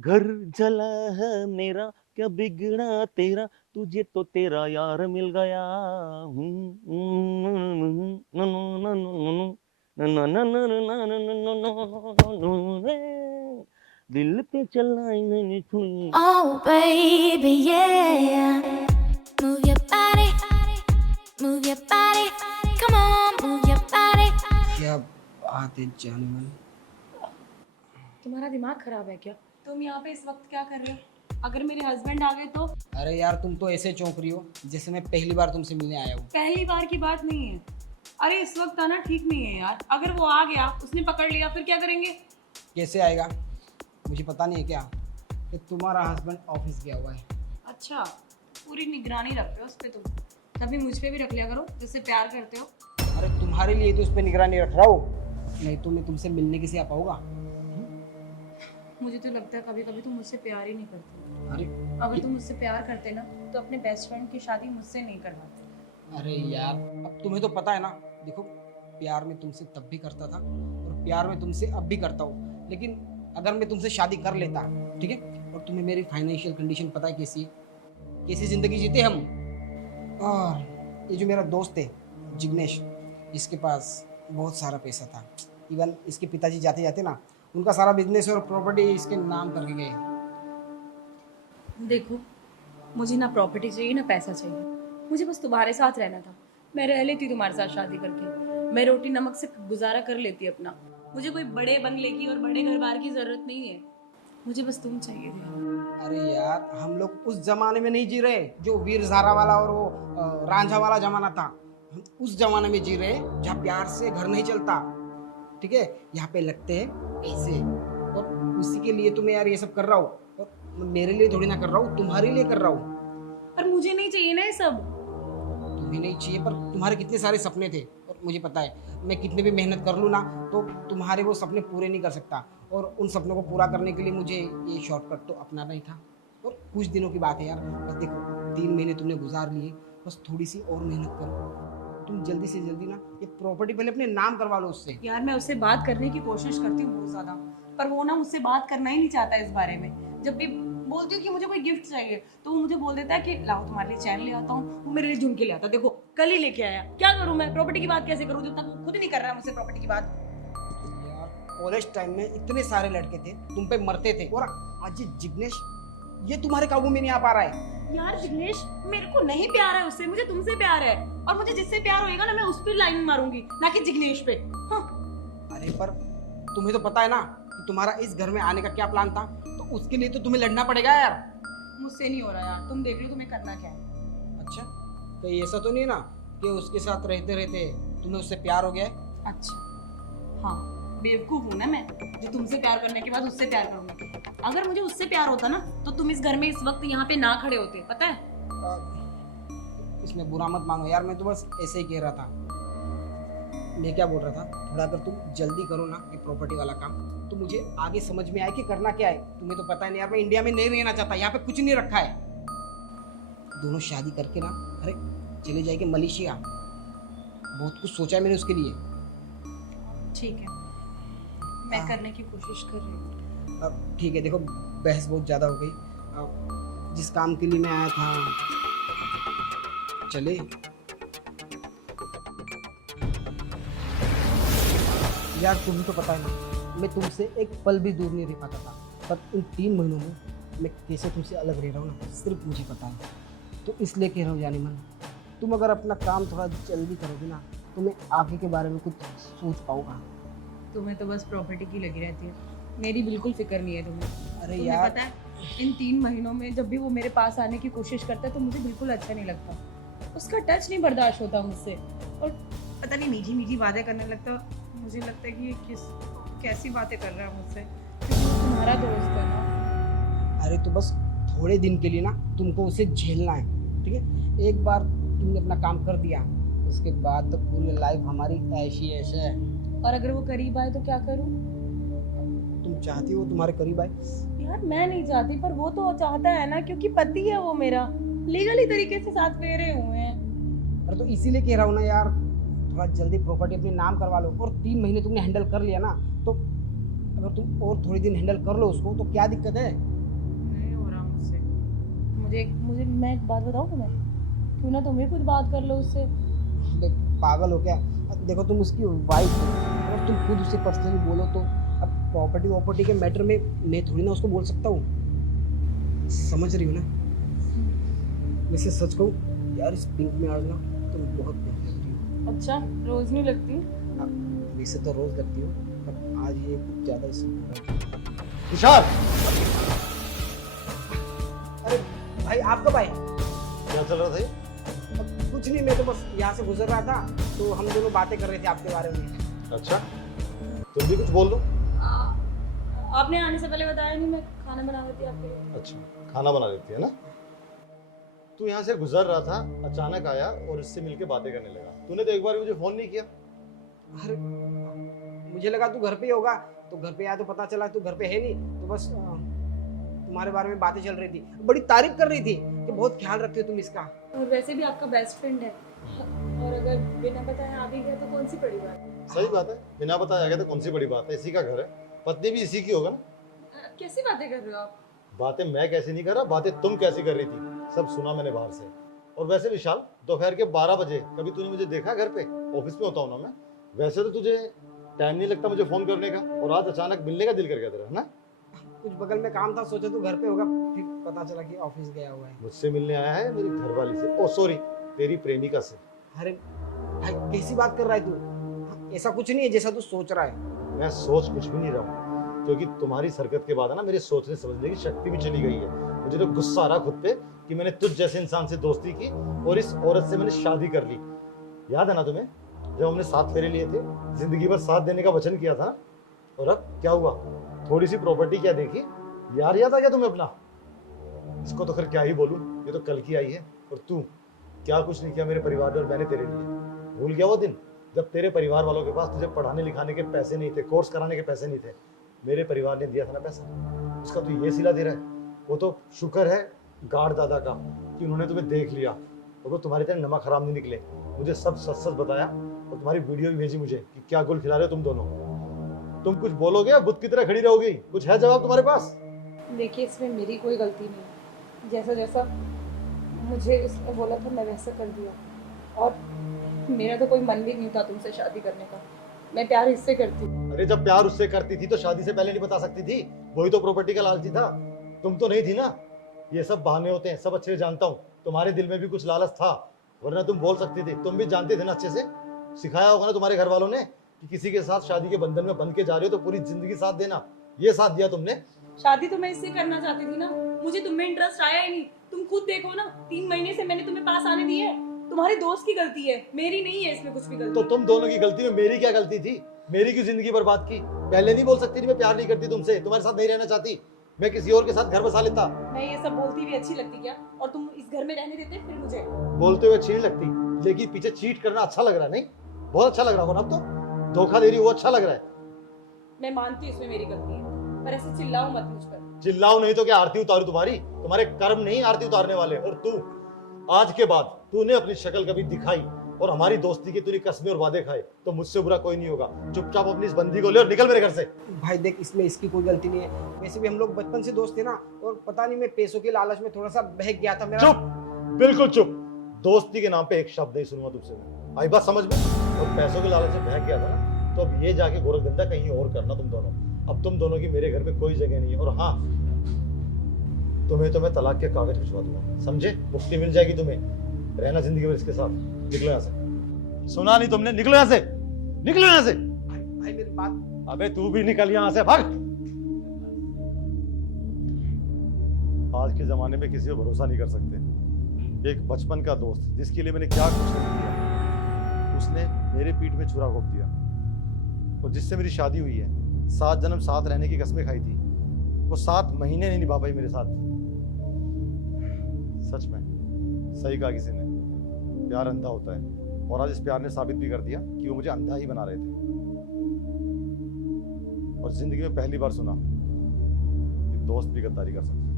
घर जला है मेरा, क्या बिगड़ा तेरा, तुझे तो तेरा यार मिल गया। दिल पे चलना ही नहीं छुई। Oh baby, yeah. Move your body, move your body. Come on, move your body. क्या बात है जानवर। तुम्हारा दिमाग खराब है क्या? तुम यहाँ पे इस वक्त क्या कर रहे हो? अगर मेरे हस्बैंड आ गए तो? अरे यार तुम तो ऐसे चौंक रही हो जैसे मैं पहली बार तुमसे मिलने आया हूँ। पहली बार की बात नहीं है। अरे इस वक्त आना ठीक नहीं है यार। अगर वो आ गया, उसने पकड़ लिया, फिर क्या करेंगे? कैसे आएगा? मुझे पता नहीं है क्या कि तुम्हारा हस्बैंड ऑफिस गया हुआ है। अच्छा, पूरी निगरानी रखते हो उस पर तुम। कभी मुझ पे भी रख लिया करो, जिससे प्यार करते हो। अरे तुम्हारे लिए तो उस पर निगरानी रख रहा हूँ, नहीं तो मैं तुमसे मिलने कैसे आ पाऊंगा। मुझे तो लगता है कभी कभी तुम मुझसे प्यार ही नहीं करते। अरे अगर तुम मुझसे प्यार करते ना, तो अपने बेस्ट फ्रेंड की शादी मुझसे नहीं करवाते। अरे यार अब तुम्हें तो पता है ना, देखो प्यार में तुमसे तब भी करता था और प्यार में तुमसे अब भी करता हूँ, लेकिन अगर मैं तुमसे शादी कर लेता, ठीक है, और तुम्हें मेरी फाइनेंशियल कंडीशन पता है कैसी है, कैसी ज़िंदगी जीते हम। और ये जो मेरा दोस्त है जिग्नेश, इसके पास बहुत सारा पैसा था। इवन इसके पिताजी जाते जाते ना उनका सारा बिजनेस और प्रॉपर्टी इसके नाम करके गए। देखो, मुझे ना प्रॉपर्टी चाहिए ना पैसा चाहिए। मुझे बस तुम्हारे साथ रहना था। मैं रह लेती तुम्हारे साथ शादी करके। मैं रोटी नमक से गुजारा कर लेती अपना। मुझे कोई बड़े बंगले की और बड़े घर बार की जरूरत नहीं है। मुझे बस तुम चाहिए थे। अरे यार हम लोग उस जमाने में नहीं जी रहे जो वीर ज़ारा वाला और वो रांझा वाला जमाना था। हम उस जमाने में जी रहे जहाँ प्यार से घर नहीं चलता, ठीक है। यहाँ पे लगते हैं पैसे, और उसी के लिए तो मैं यार ये सब कर रहा हूँ। और मेरे लिए थोड़ी ना कर रहा हूँ, तुम्हारे लिए कर रहा हूँ। पर मुझे नहीं चाहिए ना ये सब। तुम्हें नहीं चाहिए, पर तुम्हारे कितने सारे सपने थे और मुझे पता है मैं कितने भी मेहनत कर लूँ ना तो तुम्हारे वो सपने पूरे नहीं कर सकता। और उन सपनों को पूरा करने के लिए मुझे ये शॉर्टकट तो अपनाना ही था। और कुछ दिनों की बात है यार, बस देखो 3 महीने तुमने गुजार लिए, बस थोड़ी सी और मेहनत करो। तुम जल्दी से जल्दी ना ये प्रॉपर्टी पहले अपने नाम करवा लो उससे। यार मैं उससे बात करने की कोशिश करती हूँ बहुत ज्यादा, पर वो ना मुझसे बात करना ही नहीं चाहता इस बारे में। जब भी बोलती हूँ कि मुझे कोई गिफ्ट चाहिए, तो वो मुझे बोल देता है कि लाओ तुम्हारे लिए चैन ले आता हूँ। वो मेरे लिए झुमके ले आता। देखो कल ही लेके आया। क्या करूँ मैं? प्रॉपर्टी की बात कैसे करूँ जब तक वो खुद ही नहीं कर रहा है मुझसे प्रॉपर्टी की बात। यार कॉलेज टाइम में इतने सारे लड़के थे तुम पे मरते थे, और आज ये जिग्नेश ये तुम्हारे काबू में नहीं आ पा रहा है। यार जिग्नेश, मेरे को नहीं प्यार है उससे, मुझे तुमसे प्यार है। और मुझे जिससे प्यार होएगा ना, मैं उस पर लाइन मारूंगी, ना कि जिग्नेश पे। हाँ। अरे पर तुम्हें तो पता है ना कि तुम्हारा इस घर में आने का क्या प्लान था, तो उसके लिए तो तुम्हें लड़ना पड़ेगा यार। मुझसे नहीं हो रहा यार, तुम देख लो तुम्हें करना क्या है। अच्छा, कहीं ऐसा तो नहीं ना कि उसके साथ रहते रहते तुम्हें उससे प्यार हो गया है? अच्छा, हाँ, बेवकूफ हूँ ना मैं जो तुमसे प्यार करने के बाद उससे प्यार करूंगी। अगर मुझे उससे प्यार होता ना, तो तुम इस घर में इस वक्त यहाँ पे ना खड़े होते, पता है। इसमें बुरा मत मानो यार, मैं तो बस ऐसे ही कह रहा था। मैं क्या बोल रहा था, थोड़ा अगर तुम जल्दी करो ना ये प्रॉपर्टी वाला काम, तो मुझे आगे समझ में आए कि करना क्या है। तुम्हें तो पता है नहीं यार, मैं इंडिया में नहीं रहना चाहता, यहाँ पे कुछ नहीं रखा है। दोनों शादी करके ना, अरे चले जाएंगे मलेशिया। बहुत कुछ सोचा है मैंने उसके लिए। ठीक है, मैं करने की कोशिश कर रही हूँ। अब ठीक है, देखो बहस बहुत ज़्यादा हो गई। अब जिस काम के लिए मैं आया था, चले। यार तुम्हें तो पता है ना, मैं तुमसे एक पल भी दूर नहीं रह पाता था, पर इन 3 महीनों में मैं कैसे तुमसे अलग रह रहा हूँ ना, सिर्फ मुझे पता है। तो इसलिए कह रहा हूँ जानी मन, तुम अगर अपना काम थोड़ा जल्दी करोगे ना, तो मैं आगे के बारे में कुछ सोच पाऊँगा। तुम्हें तो बस प्रॉपर्टी की लगी रहती है, मेरी बिल्कुल फिक्र नहीं है तुम्हें। अरे तुम्हें यार पता है, इन 3 महीनों में जब भी वो मेरे पास आने की कोशिश करता है तो मुझे बिल्कुल अच्छा नहीं लगता। उसका टच नहीं बर्दाश्त होता मुझसे, और पता नहीं मीठी मीठी बातें करने लगता। मुझे लगता है कि ये कैसी बातें कर रहा है मुझसे, क्योंकि वो तुम्हारा दोस्त है ना। अरे तो बस थोड़े दिन के लिए ना तुमको उसे झेलना है, ठीक है। एक बार तुमने अपना काम कर दिया, उसके बाद तो पूरी लाइफ हमारी ऐसी ऐसे है। और अगर वो करीब आए तो क्या करूं? तुम चाहती हो तुम्हारे करीब आए? यार मैं नहीं चाहती, पर वो तो चाहता है ना, क्योंकि पति है वो मेरा, लीगली तरीके से साथ फेरे हुए हैं। अरे तो इसीलिए कह रहा हूँ ना यार, थोड़ा जल्दी प्रॉपर्टी अपने नाम करवा लो। और 3 महीने तुमने हैंडल कर लिया ना, तो अगर तुम और थोड़ी दिन हैंडल कर लो उसको तो क्या दिक्कत है? नहीं हो रहा मुझसे। मुझे मुझे मैं एक बात बताऊँ तुम्हें, क्यों ना तुम ही खुद बात कर लो उससे। देख, पागल हो क्या? अब देखो तुम उसकी वाइफ हो, अगर तुम खुद उससे पर्सनली बोलो तो अब प्रॉपर्टी के मैटर में मैं थोड़ी ना उसको बोल सकता हूँ। समझ रही हो ना? वैसे सच कहूँ यार, इस पिंक में आज ना तुम बहुत प्यारी लग रही हो। अच्छा, रोज नहीं लगती? वैसे तो रोज लगती हो, पर आज ये कुछ ज्यादा ही सुंदर है। विशाल, अरे भाई, आप कब आए? क्या चल रहा था ये? कुछ नहीं, मैं तो बस यहाँ से गुजर रहा था तो हम दोनों बातें कर रहे थे आपके बारे में। अच्छा, तुम भी कुछ बोल दो। आपने आने से पहले बताया नहीं, मैं खाना बना रही थी आपके लिए। अच्छा, खाना बना लेती है ना? तू यहाँ से गुजर रहा था, अचानक आया और इससे मिलके बातें करने लगा। तूने तो एक बार मुझे फोन नहीं किया। अरे मुझे लगा तू घर पे ही होगा, तो घर पे आया तो पता चला तू घर पे है नहीं, तो बस तुम्हारे बारे में बातें चल रही थी, बड़ी तारीफ कर रही थी कि बहुत ख्याल रखते हो तुम इसका। और वैसे भी आपका बेस्ट फ्रेंड है, और अगर बिना बताए आ भी गया तो कौन सी बड़ी बात है। सही बात है, बिना बताया गया तो कौन सी बड़ी बात है, इसी का घर है, पत्नी भी इसी की होगा ना। कैसी बातें कर रहे हो आप? बातें मैं कैसी नहीं कर रहा, बातें तुम कैसी कर रही थी, सब सुना मैंने बाहर से। और वैसे विशाल, दोपहर के 12 बजे कभी तूने मुझे देखा घर पे? ऑफिस में होता हूँ ना मैं। वैसे तो तुझे टाइम नहीं लगता मुझे फोन करने का, और आज अचानक मिलने का दिल कर गया तेरा, है ना? कुछ बगल में काम था, सोचा तू घर पे होगा, फिर पता चला कि ऑफिस गया हुआ है। मुझसे मिलने आया है मेरी घरवाली से, ओ सॉरी, तेरी प्रेमिका से। अरे भाई, कैसी बात कर रहा है तू? ऐसा कुछ नहीं है जैसा तू सोच रहा है। मैं सोच कुछ भी नहीं रहा हूँ, क्योंकि तुम्हारी हरकत के बाद है ना, मेरे सोचने समझने की शक्ति भी चली गई है। मुझे तो गुस्सा आ रहा खुद पे कि मैंने तुझ जैसे इंसान से दोस्ती की और इस औरत से मैंने शादी कर ली। याद है ना तुम्हें, जब हमने 7 फेरे लिए थे, जिंदगी भर साथ देने का वचन किया था, और अब क्या हुआ? थोड़ी सी प्रॉपर्टी क्या देखी? यार याद आ गया तुम्हें अपना? इसको तो खैर क्या ही बोलूं, ये तो कल की आई है। और तू क्या कुछ नहीं किया मेरे परिवार में और मैंने तेरे लिए। भूल गया वो दिन जब तेरे परिवार वालों के पास तुझे पढ़ाने लिखाने के पैसे नहीं थे, कोर्स कराने के पैसे नहीं थे, मेरे परिवार ने दिया था ना पैसा, उसका तू ये सिला दे रहा है। वो तो शुक्र है गार्ड दादा का कि उन्होंने तुम्हें देख लिया, और वो तुम्हारी तरह नमक हराम नहीं निकले। मुझे सब सच सच बताया, और तुम्हारी वीडियो भी भेजी मुझे कि क्या गुल खिला रहे हो तुम दोनों। तुम कुछ बोलोगे या बुत की तरह खड़ी रहोगी? कुछ है जवाब तुम्हारे पास? देखिए, इसमें मेरी कोई गलती नहीं, जैसा जैसा मुझे उसने बोला था मैं वैसा कर दिया, और मेरा तो कोई मन भी नहीं था तुमसे शादी करने का। मैं प्यार इससे करती हूँ। अरे जब प्यार उससे करती थी तो शादी से पहले नहीं बता सकती थी? वही तो प्रॉपर्टी का लालची था, तुम तो नहीं थी ना। ये सब बहाने होते हैं, सब अच्छे से जानता हूँ। तुम्हारे दिल में भी कुछ लालच था, वरना तुम बोल सकती थी। तुम भी जानते थे ना, अच्छे से सिखाया होगा ना तुम्हारे घर वालों ने कि किसी के साथ शादी के बंधन में बंध के जा रहे हो तो पूरी जिंदगी साथ देना। ये साथ दिया तुमने। शादी तो मैं इससे करना चाहती थी ना, मुझे तुम में इंटरेस्ट आया ही नहीं। तुम खुद देखो ना, 3 महीने से मैंने तुम्हें पास आने दिए। तुम्हारे दोस्त की गलती है, मेरी नहीं है इसमें कुछ भी गलती। तो तुम दोनों की गलती में मेरी क्या गलती थी? मेरी क्यों जिंदगी बर्बाद की? पहले नहीं बोल सकती थी मैं प्यार नहीं करती तुमसे, तुम्हारे साथ नहीं रहना चाहती, मैं किसी और के साथ घर बसा लेता। मैं ये सब बोलती भी अच्छी लगती क्या? और तुम इस घर में रहने देते फिर मुझे? बोलते हुए अच्छी नहीं लगती, लेकिन पीछे चीट करना अच्छा लग रहा है। नहीं, बहुत अच्छा लग रहा होगा ना अब तो। धोखा दे रही हो वो अच्छा लग रहा है। मैं मानती हूँ इसमें मेरी गलती है, पर ऐसे चिल्लाओ मत मुझ पर। चिल्लाओ नहीं तो क्या आरती उतारू तुम्हारी? तुम्हारे कर्म नहीं आरती उतारने वाले। और तू, आज के बाद तूने अपनी शक्ल कभी दिखाई और हमारी दोस्ती की तूने कस्में और वादे खाए तो मुझसे बुरा कोई नहीं होगा। चुपचाप अपनी इस बंदी को ले और निकल मेरे घर से। भाई देख, इसमें इसकी कोई गलती नहीं है। वैसे भी हम लोग बचपन से दोस्त थे ना, और पता नहीं मैं पैसों के लालच में थोड़ा सा बहक गया था मेरा। चुप, बिल्कुल चुप। दोस्ती के नाम पे एक शब्द नहीं सुनूंगा तुमसे मैं। आई बात समझ में? और पैसों के लालच में बहक गया था ना, तो अब ये जाके गोरखधंधा कहीं और करना तुम दोनों। अब तुम दोनों की मेरे घर में कोई जगह नहीं है। और हाँ, तुम्हें तो मैं तलाक के कागज भिजवा दूंगा, समझे? मुक्ति मिल जाएगी तुम्हें, रहना जिंदगी भर इसके साथ। निकलो यहाँ से। सुना नहीं तुमने? निकलो यहाँ से, निकलो यहाँ से। भाई मेरी बात। अबे तू भी निकल यहाँ से, भाग। आज के जमाने में किसी को भरोसा नहीं कर सकते। एक बचपन का दोस्त जिसके लिए मैंने क्या कुछ नहीं किया, उसने मेरे पीठ में छुरा घोंप दिया। और जिससे मेरी शादी हुई है, 7 जन्म साथ रहने की कसमें खाई थी, वो 7 महीने नहीं निभा पाई मेरे साथ। सच में सही कहा किसी ने, प्यार अंधा होता है। और आज इस प्यार ने साबित भी कर दिया कि वो मुझे अंधा ही बना रहे थे। और जिंदगी में पहली बार सुना कि दोस्त भी गद्दारी कर सकते हैं।